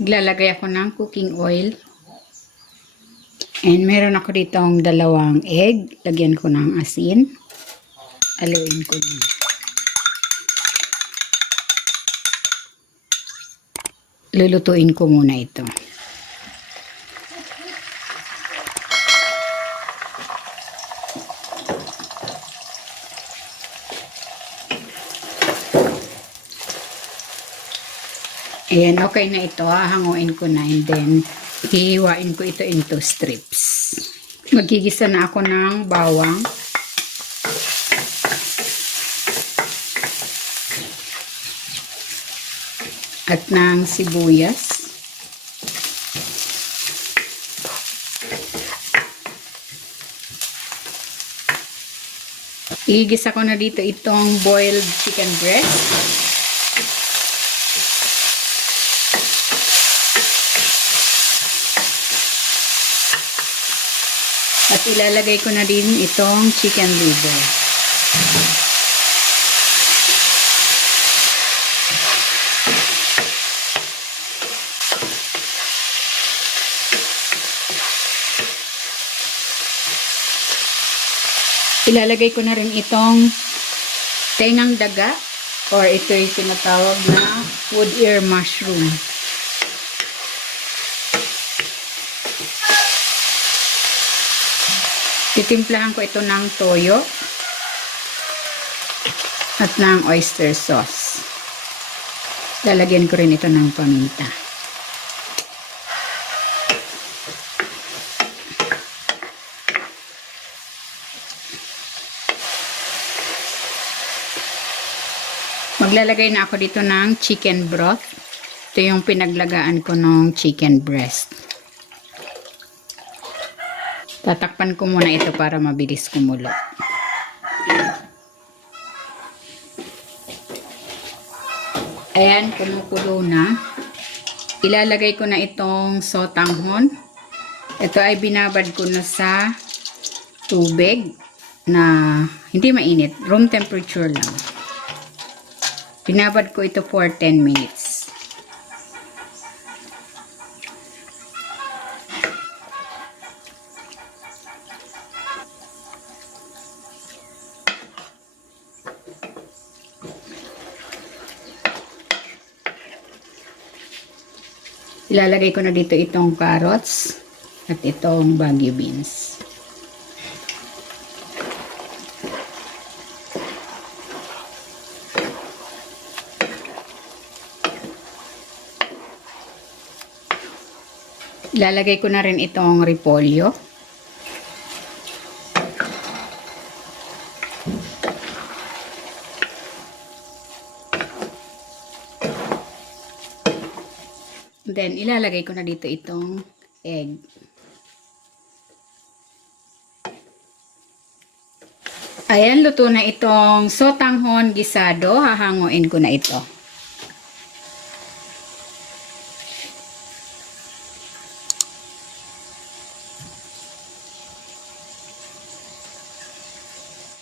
Maglalagay ako ng cooking oil. And meron ako ditong 2 egg. Lagyan ko ng asin. Haluin ko na. Lulutuin ko muna ito. Ayan, okay na ito. Hahanguin ko na and then hihiwain ko ito into strips. Magigisa na ako ng bawang. At ng sibuyas. Igisa ko na dito itong boiled chicken breast. At ilalagay ko na din itong chicken liver. Ilalagay ko na rin itong tengang daga or ito yung tinatawag na wood ear mushroom. Titimplahan ko ito ng toyo at ng oyster sauce. Lalagyan ko rin ito ng paminta. Maglalagay na ako dito ng chicken broth. Ito yung pinaglagaan ko ng chicken breast. Tatakpan ko muna ito para mabilis kumulo. Ayan, kumukulo na. Ilalagay ko na itong sotanghon. Ito ay binabad ko na sa tubig na hindi mainit. Room temperature lang. Binabad ko ito for 10 minutes. Ilalagay ko na dito itong carrots at itong bagu beans. Ilalagay ko na rin itong repolyo. Then, ilalagay ko na dito itong egg. Ayan, luto na itong sotanghon gisado. Hahanguin ko na ito.